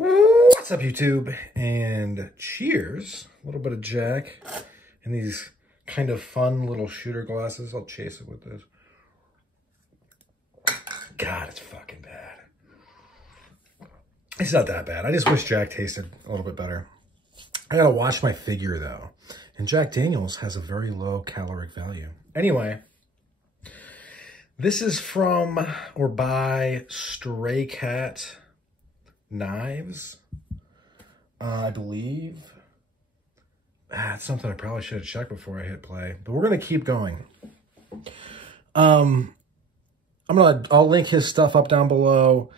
What's up, YouTube? And cheers. A little bit of Jack and these kind of fun little shooter glasses. I'll chase it with this. God, it's fucking bad. It's not that bad. I just wish Jack tasted a little bit better. I gotta watch my figure, though. And Jack Daniels has a very low caloric value. Anyway, this is from or by Stray Cat Knives, I believe. It's something I probably should have checked before I hit play, but we're gonna keep going. I'll link his stuff up down below.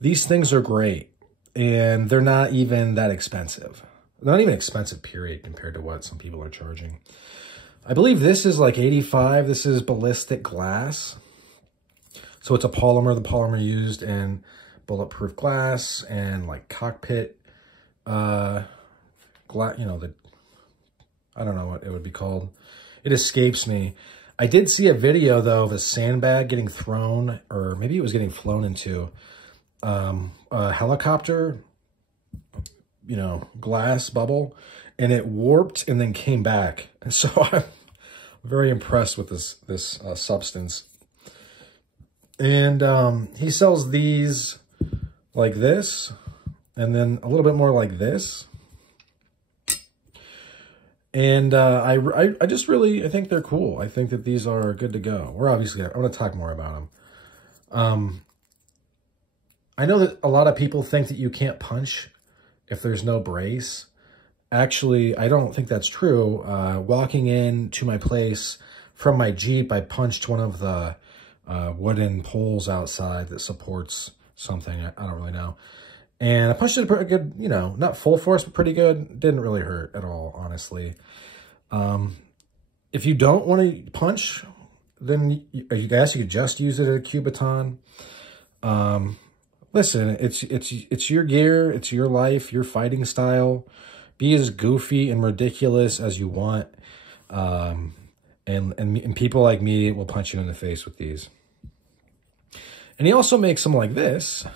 These things are great, and they're not even that expensive. They're not even expensive, period, compared to what some people are charging. I believe this is like 85. This is ballistic glass. So it's a polymer, the polymer used in bulletproof glass and like cockpit glass, you know, I don't know what it would be called. It escapes me. I did see a video though of a sandbag getting thrown, or maybe it was getting flown into a helicopter, you know, glass bubble, and it warped and then came back. And so I'm very impressed with this substance. And he sells these like this, and then a little bit more like this. And I just really, I think they're cool. I think that these are good to go. We're obviously, I'm going to talk more about them. I know that a lot of people think that you can't punch if there's no brace. Actually, I don't think that's true. Walking into my place from my Jeep, I punched one of the wooden poles outside that supports something. I don't really know. And I punched it pretty good, you know, not full force, but pretty good. Didn't really hurt at all, honestly. If you don't want to punch, then you guys, you could just use it at a Cubiton. Listen, it's your gear, it's your life, your fighting style. Be as goofy and ridiculous as you want. And people like me will punch you in the face with these. And he also makes some like this.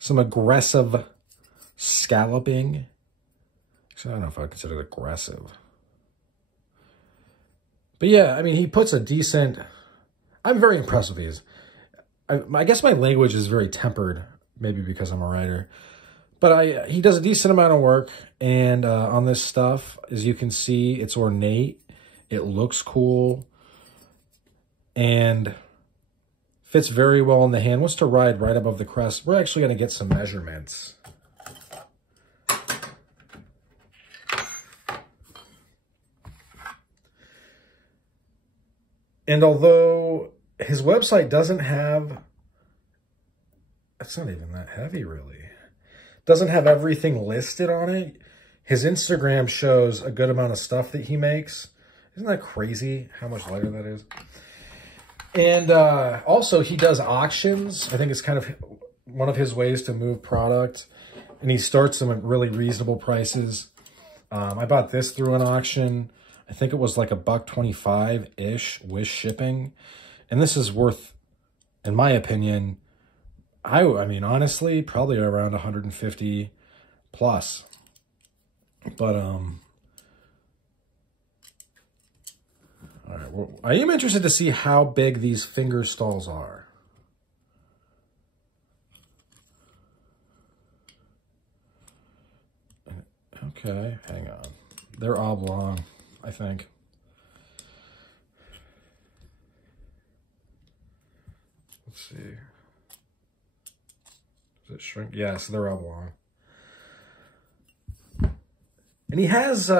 Some aggressive scalloping. So I don't know if I consider it aggressive. But yeah, I mean, he puts a decent... I'm very impressed with these. I guess my language is very tempered, maybe because I'm a writer. But he does a decent amount of work. And on this stuff, as you can see, it's ornate. It looks cool. And fits very well in the hand. Wants to ride right above the crest. We're actually going to get some measurements. And although his website doesn't have, it's not even that heavy really, doesn't have everything listed on it, his Instagram shows a good amount of stuff that he makes. Isn't that crazy how much lighter that is? And also he does auctions. I think it's kind of one of his ways to move product. And he starts them at really reasonable prices. I bought this through an auction. I think it was like $1.25-ish with shipping. And this is worth, in my opinion, I mean, honestly, probably around 150 plus. But, all right, well, I am interested to see how big these finger stalls are. Okay, hang on. They're oblong, I think. Let's see. Does it shrink? Yes, they're oblong. And he has,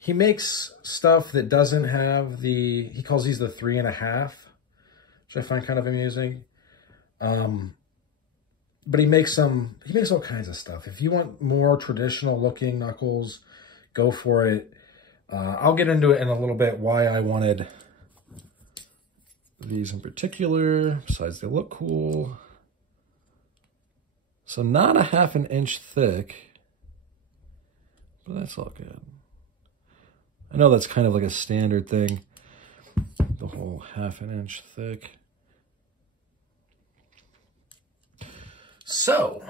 he makes stuff that doesn't have the, he calls these the 3.5, which I find kind of amusing. But he makes all kinds of stuff. If you want more traditional looking knuckles, go for it. I'll get into it in a little bit why I wanted these in particular, besides they look cool. So not a 1/2 inch thick, but that's all good. I know that's kind of like a standard thing, the whole 1/2 inch thick. So,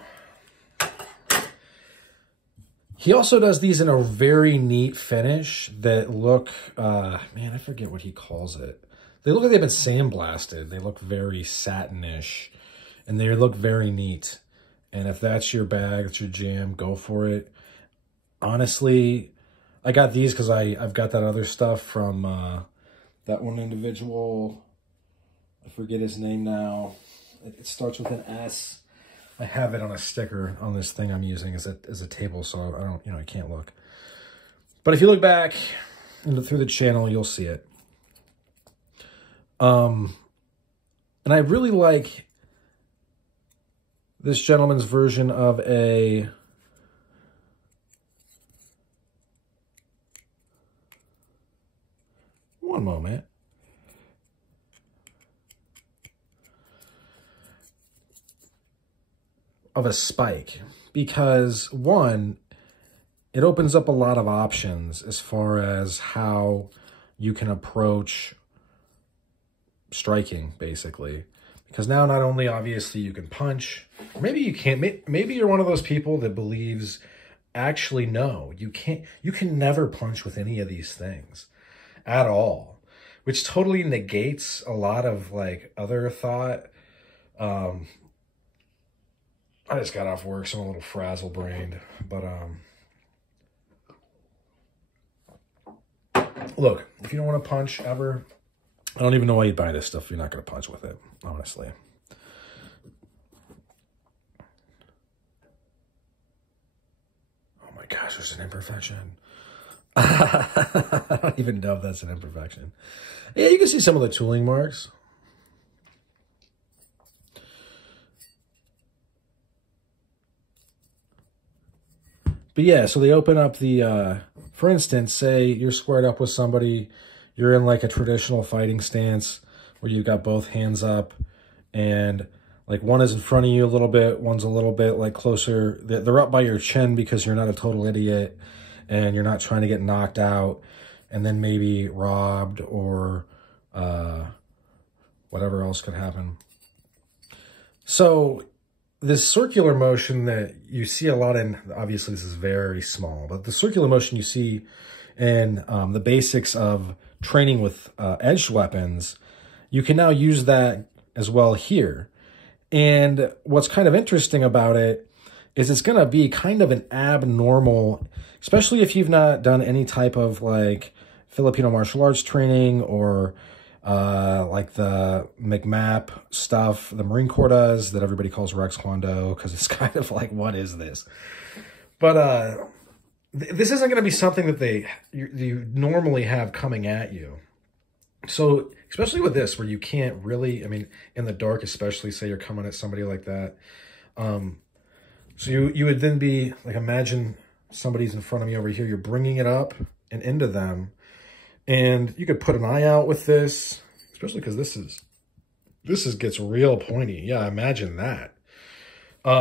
He also does these in a very neat finish that look, man, I forget what he calls it. They look like they've been sandblasted. They look very satinish, and they look very neat. And if that's your bag, it's your jam, go for it. Honestly, I got these because I've got that other stuff from that one individual. I forget his name now. It starts with an S. I have it on a sticker on this thing I'm using as a table, so I don't, I can't look. But if you look back through the channel, you'll see it. And I really like this gentleman's version of a one moment. Of a spike, because one, it opens up a lot of options as far as how you can approach striking, basically. Because now not only obviously you can punch, or maybe you can't, maybe you're one of those people that believes actually no, you can never punch with any of these things at all, which totally negates a lot of like other thought. I just got off work, so I'm a little frazzle-brained. But, look, if you don't want to punch ever, I don't even know why you'd buy this stuff if you're not going to punch with it, honestly. Oh my gosh, there's an imperfection. I don't even know if that's an imperfection. Yeah, you can see some of the tooling marks. But yeah, so they open up the, for instance, say you're squared up with somebody, you're in like a traditional fighting stance where you've got both hands up and like one is in front of you a little bit, one's a little bit like closer. They're up by your chin because you're not a total idiot and you're not trying to get knocked out and then maybe robbed or whatever else could happen. So this circular motion that you see a lot in, obviously this is very small, but the circular motion you see in the basics of training with edged weapons, you can now use that as well here. And what's kind of interesting about it is it's going to be kind of an abnormal, especially if you've not done any type of like Filipino martial arts training or like the McMap stuff the Marine Corps does that everybody calls Rex Kwando because it's kind of like, what is this? But this isn't going to be something that you normally have coming at you. So especially with this where you can't really, I mean, in the dark especially, say you're coming at somebody like that. So you would then be like, imagine somebody's in front of me over here, you're bringing it up and into them. And you could put an eye out with this, especially because this gets real pointy. Yeah, imagine that.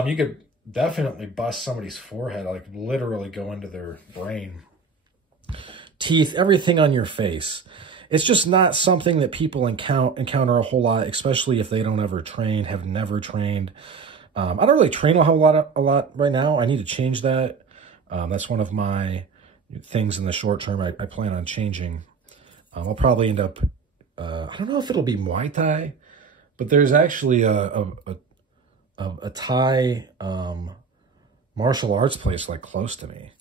You could definitely bust somebody's forehead, like literally go into their brain. Teeth, everything on your face. It's just not something that people encounter a whole lot, especially if they don't ever train, have never trained. I don't really train a lot right now. I need to change that. That's one of my things in the short term I plan on changing. I'll probably end up, I don't know if it'll be Muay Thai, but there's actually a Thai martial arts place like close to me.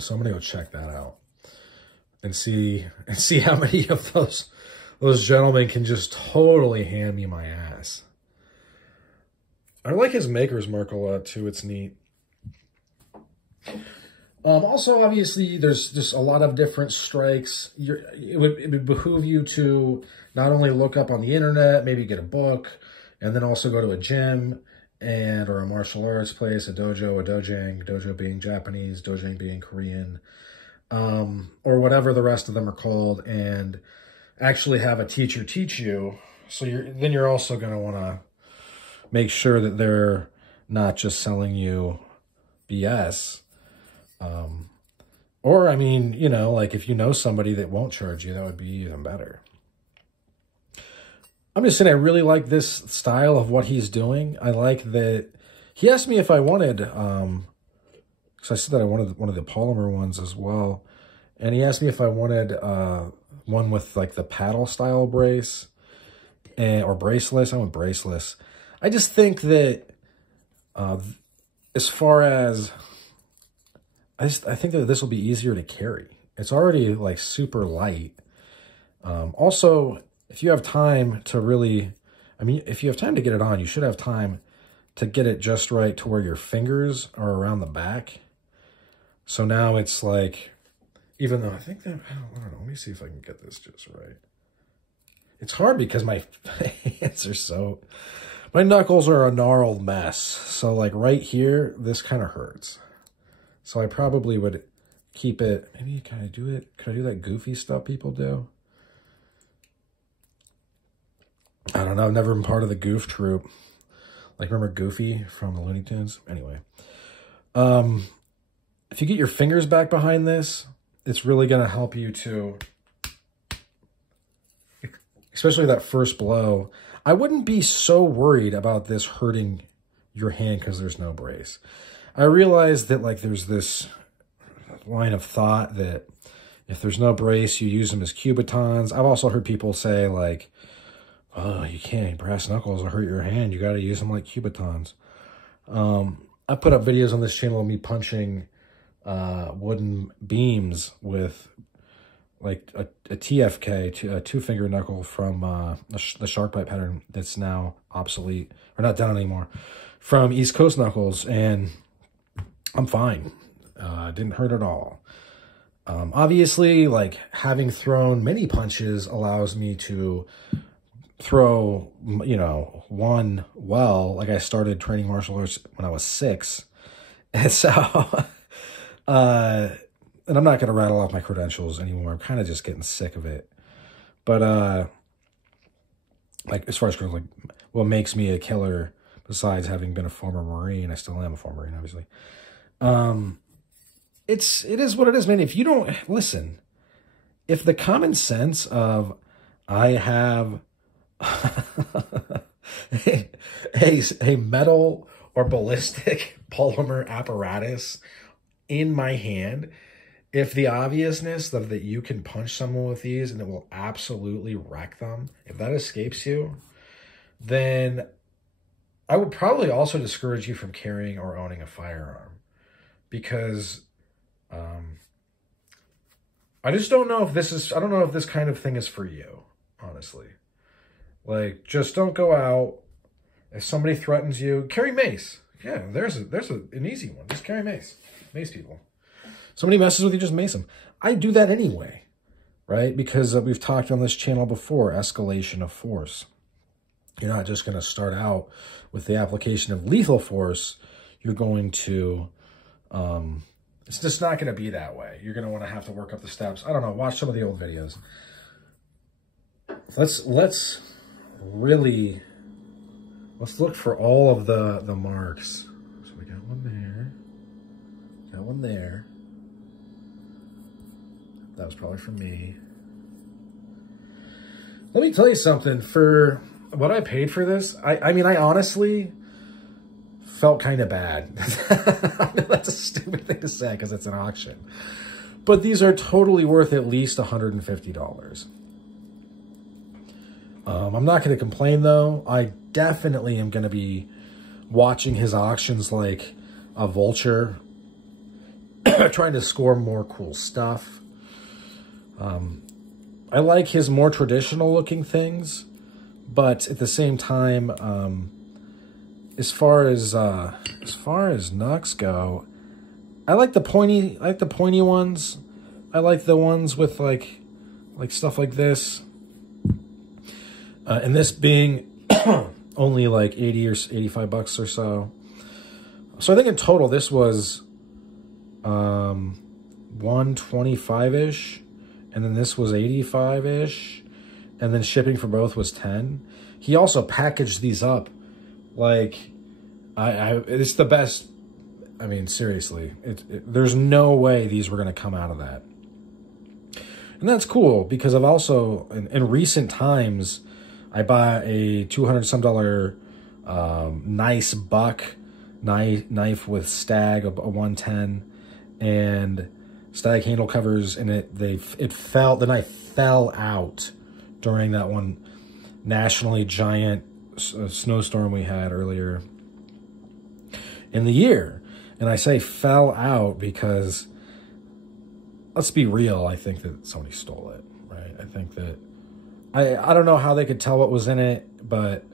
So I'm gonna go check that out and see how many of those gentlemen can just totally hand me my ass. I like his maker's mark a lot too. It's neat. Also, obviously, there's just a lot of different strikes. It would behoove you to not only look up on the internet, maybe get a book, and then also go to a gym or a martial arts place, a dojo, a dojang, dojo being Japanese, dojang being Korean, or whatever the rest of them are called, and actually have a teacher teach you. So then you're also going to want to make sure that they're not just selling you BS. Or, I mean, you know, like if you know somebody that won't charge you, that would be even better. I'm just saying I really like this style of what he's doing. I like that he asked me if I wanted because I said that I wanted one of the polymer ones as well. And he asked me if I wanted one with like the paddle style brace or braceless. I went braceless. I just think that as far as, I think that this will be easier to carry. It's already like super light. Also, if you have time to really, I mean, if you have time to get it on, you should have time to get it just right to where your fingers are around the back. So now it's like, even though I think that, I don't know, let me see if I can get this just right. It's hard because my hands are so, my knuckles are a gnarled mess. So like right here, this kind of hurts. So I probably would keep it, maybe can I do it? Can I do that goofy stuff people do? I don't know, I've never been part of the goof troop. Like, remember Goofy from the Looney Tunes? Anyway. If you get your fingers back behind this, it's really going to help you to, especially that first blow. I wouldn't be so worried about this hurting your hand because there's no brace. I realize that, like, there's this line of thought that if there's no brace, you use them as cubitons. I've also heard people say, like, oh, you can't, brass knuckles will hurt your hand. You got to use them like cubitons. I put up videos on this channel of me punching wooden beams with like a TFK, a two-finger knuckle from the shark bite pattern that's now obsolete, or not down anymore, from East Coast Knuckles, and I'm fine. Didn't hurt at all. Obviously, like, having thrown many punches allows me to throw, you know, one well. Like, I started training martial arts when I was 6. And so, and I'm not going to rattle off my credentials anymore. I'm kind of just getting sick of it. But, like, as far as like what makes me a killer, besides having been a former Marine, I still am a former Marine, obviously. It is what it is, man. If you don't, listen, if the common sense of, I have a metal or ballistic polymer apparatus in my hand, if the obviousness of that you can punch someone with these and it will absolutely wreck them, if that escapes you, then I would probably also discourage you from carrying or owning a firearm, because I just don't know if this is, I don't know if this kind of thing is for you, honestly. Like, just don't go out. If somebody threatens you, carry mace. Yeah, there's an easy one. Just carry mace. Mace people. Somebody messes with you, just mace them. I do that anyway, right? Because we've talked on this channel before, escalation of force. You're not just going to start out with the application of lethal force. You're going to, it's just not going to be that way. You're going to want to have to work up the steps. I don't know. Watch some of the old videos. Let's look for all of the marks. So we got one there. Got one there. That was probably for me. Let me tell you something. For what I paid for this, I mean, I honestly felt kind of bad. I know that's a stupid thing to say because it's an auction. But these are totally worth at least $150. I'm not going to complain, though. I definitely am going to be watching his auctions like a vulture, trying to score more cool stuff. I like his more traditional looking things, but at the same time, as far as knucks go, I like the pointy ones. I like the ones with like stuff like this. And this being only like 80 or 85 bucks or so. So I think in total this was 125-ish, and then this was 85-ish, and then shipping for both was 10. He also packaged these up like it's the best. I mean, seriously, there's no way these were going to come out of that. And that's cool, because I've also in recent times I bought a $200-some nice buck knife with stag, a 110, and stag handle covers, and the knife fell out during that one nationally giant snowstorm we had earlier in the year. And I say fell out because, let's be real, I think that somebody stole it, right? I think that, I don't know how they could tell what was in it, but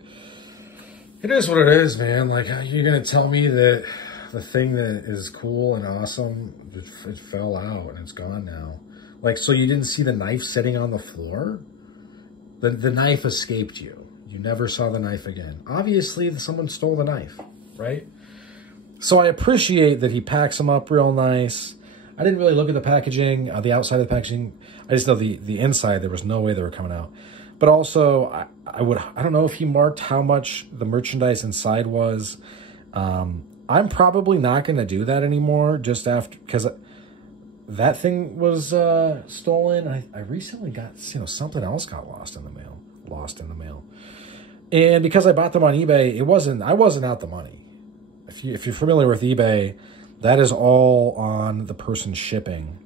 it is what it is, man. Like, you're going to tell me that the thing that is cool and awesome, it fell out and it's gone now. Like, so you didn't see the knife sitting on the floor? The knife escaped you. You never saw the knife again. Obviously, someone stole the knife, right? So I appreciate that he packs them up real nice. I didn't really look at the packaging, the outside of the packaging. I just know the inside, there was no way they were coming out. But also, I don't know if he marked how much the merchandise inside was. I'm probably not going to do that anymore, just after, because that thing was stolen. I recently got, something else got lost in the mail. And because I bought them on eBay, I wasn't out the money. If you're familiar with eBay, that is all on the person shipping.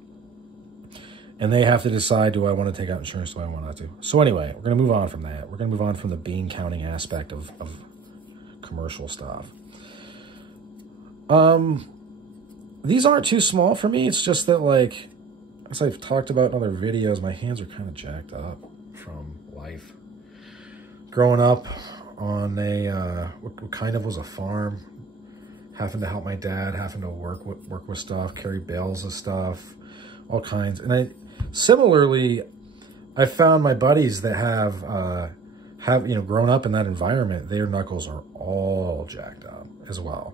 And they have to decide, do I want to take out insurance, do I want not to? So anyway, we're going to move on from that. We're going to move on from the bean counting aspect of commercial stuff. These aren't too small for me. It's just that, like, as I've talked about in other videos, my hands are kind of jacked up from life. Growing up on what kind of was a farm, having to help my dad, having to work with stuff, carry bales of stuff, all kinds. And similarly, I found my buddies that have grown up in that environment, their knuckles are all jacked up as well.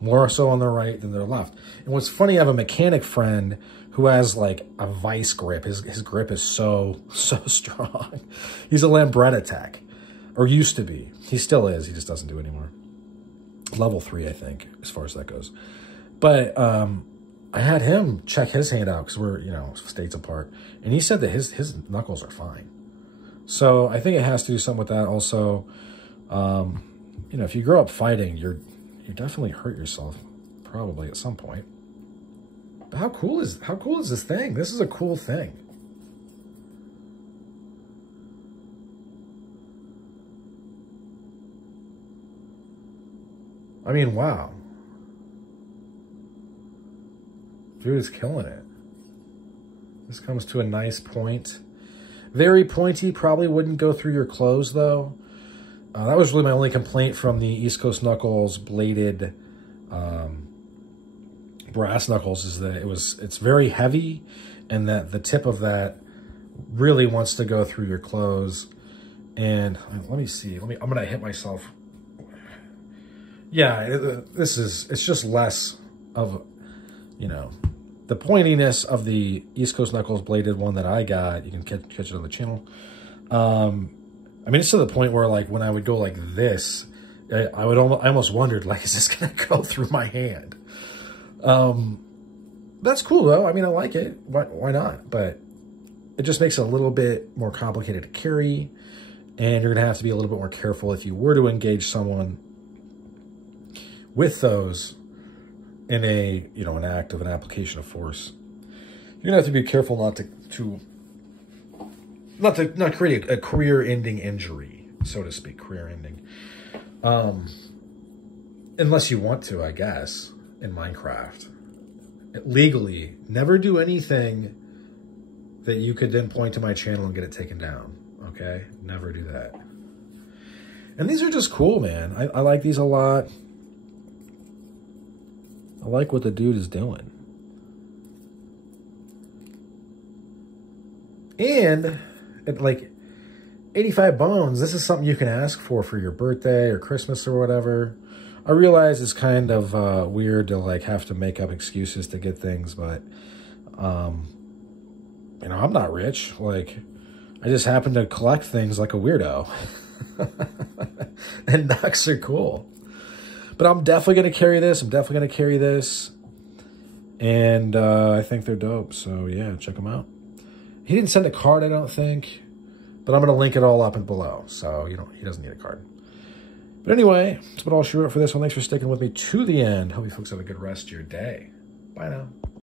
More so on their right than their left. And what's funny, I have a mechanic friend who has like a vice grip. His grip is so strong. He's a Lambretta tech, or used to be. He still is. He just doesn't do it anymore. Level 3, I think, as far as that goes. But I had him check his hand out because we're, states apart. And he said that his knuckles are fine. So I think it has to do something with that. Also, if you grow up fighting, you definitely hurt yourself probably at some point. But how cool is this thing? This is a cool thing. I mean, wow. Dude is killing it. This comes to a nice point. Very pointy, probably wouldn't go through your clothes though. That was really my only complaint from the East Coast Knuckles bladed brass knuckles, is that it's very heavy, and that the tip of that really wants to go through your clothes. And let me see. I'm gonna hit myself. Yeah, it's just less of, the pointiness of the East Coast Knuckles bladed one that I got. You can catch it on the channel. I mean, it's to the point where, like, when I would go like this, I almost wondered, like, is this gonna go through my hand? That's cool though. I mean, I like it. Why not? But it just makes it a little bit more complicated to carry, and you're gonna have to be a little bit more careful if you were to engage someone with those in an act of an application of force. You're gonna have to be careful not create a career-ending injury, so to speak, career-ending. Unless you want to, I guess, in Minecraft. Legally, never do anything that you could then point to my channel and get it taken down, okay? Never do that. And these are just cool, man. I like these a lot. I like what the dude is doing. And at like 85 bones, this is something you can ask for your birthday or Christmas or whatever. I realize it's kind of weird to like have to make up excuses to get things, but I'm not rich. Like, I just happen to collect things like a weirdo. And knucks are cool. But I'm definitely going to carry this. And I think they're dope. So yeah, check them out. He didn't send a card, I don't think. But I'm going to link it all up and below. So he doesn't need a card. But anyway, that's what I'll shoot for this one. Thanks for sticking with me to the end. Hope you folks have a good rest of your day. Bye now.